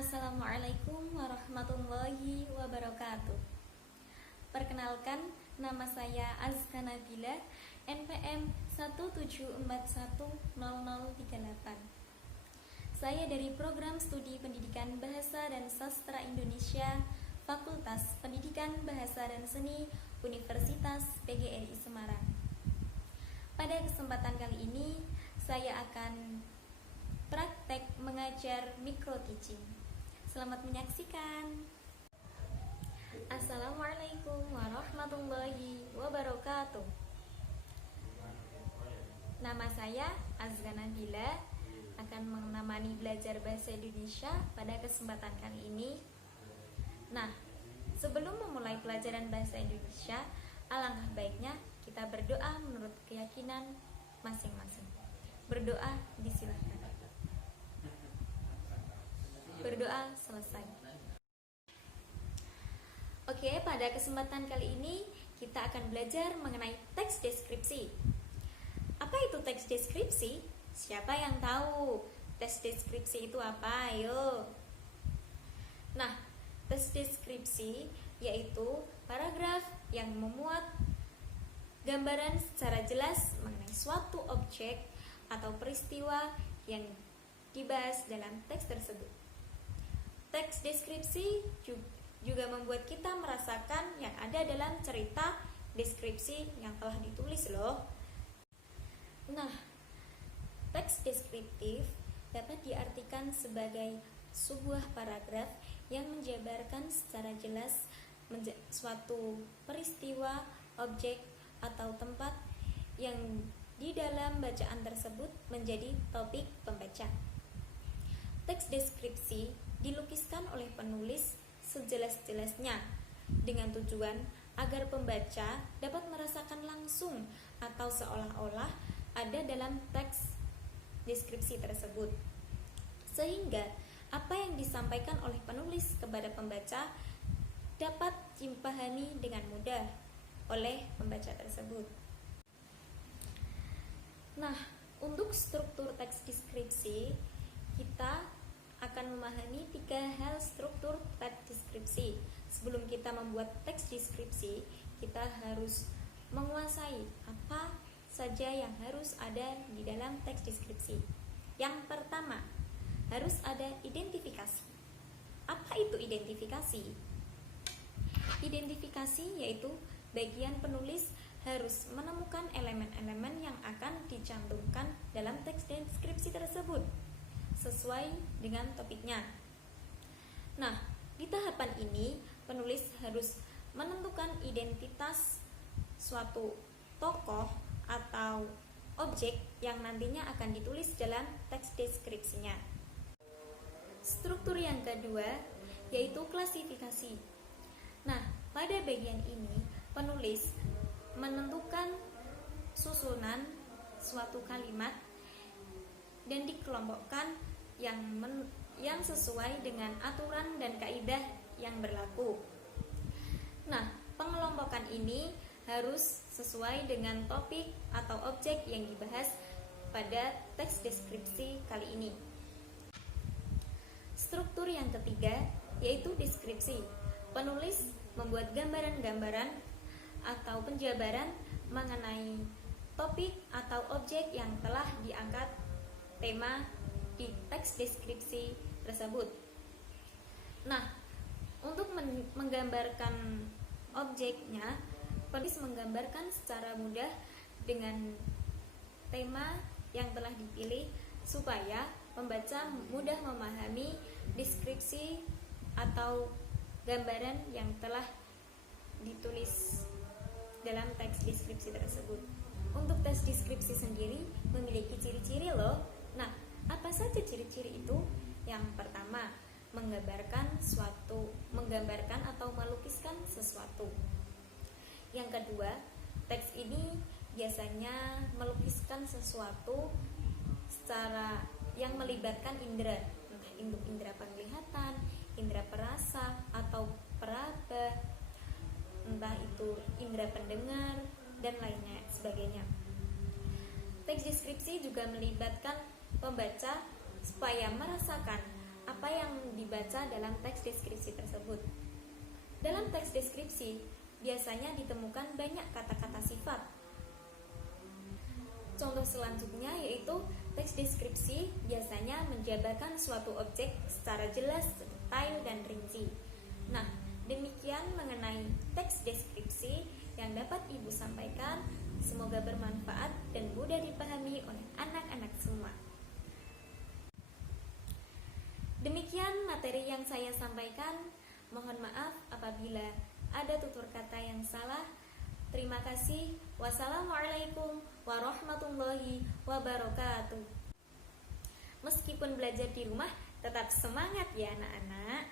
Assalamualaikum warahmatullahi wabarakatuh. Perkenalkan, nama saya Azka Nabila, NPM 174100038. Saya dari Program Studi Pendidikan Bahasa dan Sastra Indonesia, Fakultas Pendidikan Bahasa dan Seni, Universitas PGRI Semarang. Pada kesempatan kali ini, saya akan praktek mengajar micro teaching. Selamat menyaksikan. Assalamualaikum warahmatullahi wabarakatuh. Nama saya Azka Nabila, akan menemani belajar bahasa Indonesia pada kesempatan kali ini. Nah, sebelum memulai pelajaran bahasa Indonesia, alangkah baiknya kita berdoa menurut keyakinan masing-masing. Berdoa disilahkan. Berdoa selesai. Oke, pada kesempatan kali ini kita akan belajar mengenai teks deskripsi. Apa itu teks deskripsi? Siapa yang tahu teks deskripsi itu apa? Ayo. Nah, teks deskripsi yaitu paragraf yang memuat gambaran secara jelas mengenai suatu objek atau peristiwa yang dibahas dalam teks tersebut. Teks deskripsi juga membuat kita merasakan yang ada dalam cerita deskripsi yang telah ditulis loh. Nah, teks deskriptif dapat diartikan sebagai sebuah paragraf yang menjabarkan secara jelas suatu peristiwa, objek, atau tempat yang di dalam bacaan tersebut menjadi topik pembaca. Teks deskripsi dilukiskan oleh penulis sejelas-jelasnya dengan tujuan agar pembaca dapat merasakan langsung atau seolah-olah ada dalam teks deskripsi tersebut, sehingga apa yang disampaikan oleh penulis kepada pembaca dapat dipahami dengan mudah oleh pembaca tersebut. Nah, untuk struktur teks deskripsi, kita akan memahami 3 hal struktur teks deskripsi. Sebelum kita membuat teks deskripsi, kita harus menguasai apa saja yang harus ada di dalam teks deskripsi. Yang pertama, harus ada identifikasi. Apa itu identifikasi? Identifikasi yaitu bagian penulis harus menemukan elemen-elemen yang akan dicantumkan dalam teks deskripsi tersebut sesuai dengan topiknya. Nah, di tahapan ini penulis harus menentukan identitas suatu tokoh atau objek yang nantinya akan ditulis dalam teks deskripsinya. Struktur yang kedua yaitu klasifikasi. Nah, pada bagian ini penulis menentukan susunan suatu kalimat dan dikelompokkan yang sesuai dengan aturan dan kaidah yang berlaku. Nah, pengelompokan ini harus sesuai dengan topik atau objek yang dibahas pada teks deskripsi kali ini. Struktur yang ketiga yaitu deskripsi. Penulis membuat gambaran-gambaran atau penjabaran mengenai topik atau objek yang telah diangkat tema di teks deskripsi tersebut. Nah, untuk menggambarkan objeknya, penulis menggambarkan secara mudah dengan tema yang telah dipilih supaya pembaca mudah memahami deskripsi atau gambaran yang telah ditulis dalam teks deskripsi tersebut. Untuk teks deskripsi sendiri memiliki ciri-ciri loh. Nah, apa saja ciri-ciri itu? Yang pertama, menggambarkan atau melukiskan sesuatu. Yang kedua, teks ini biasanya melukiskan sesuatu secara yang melibatkan indera, entah indera penglihatan, indera perasa atau peraba, entah itu indera pendengar dan lainnya sebagainya. Teks deskripsi juga melibatkan pembaca supaya merasakan apa yang dibaca dalam teks deskripsi tersebut. Dalam teks deskripsi, biasanya ditemukan banyak kata-kata sifat. Contoh selanjutnya yaitu teks deskripsi biasanya menjabarkan suatu objek secara jelas, detail, dan rinci. Nah, demikian mengenai teks deskripsi yang dapat Ibu sampaikan. Semoga bermanfaat dan mudah dipahami oleh anak-anak semua. Demikian materi yang saya sampaikan. Mohon maaf apabila ada tutur kata yang salah. Terima kasih. Wassalamualaikum warahmatullahi wabarakatuh. Meskipun belajar di rumah, tetap semangat ya anak-anak.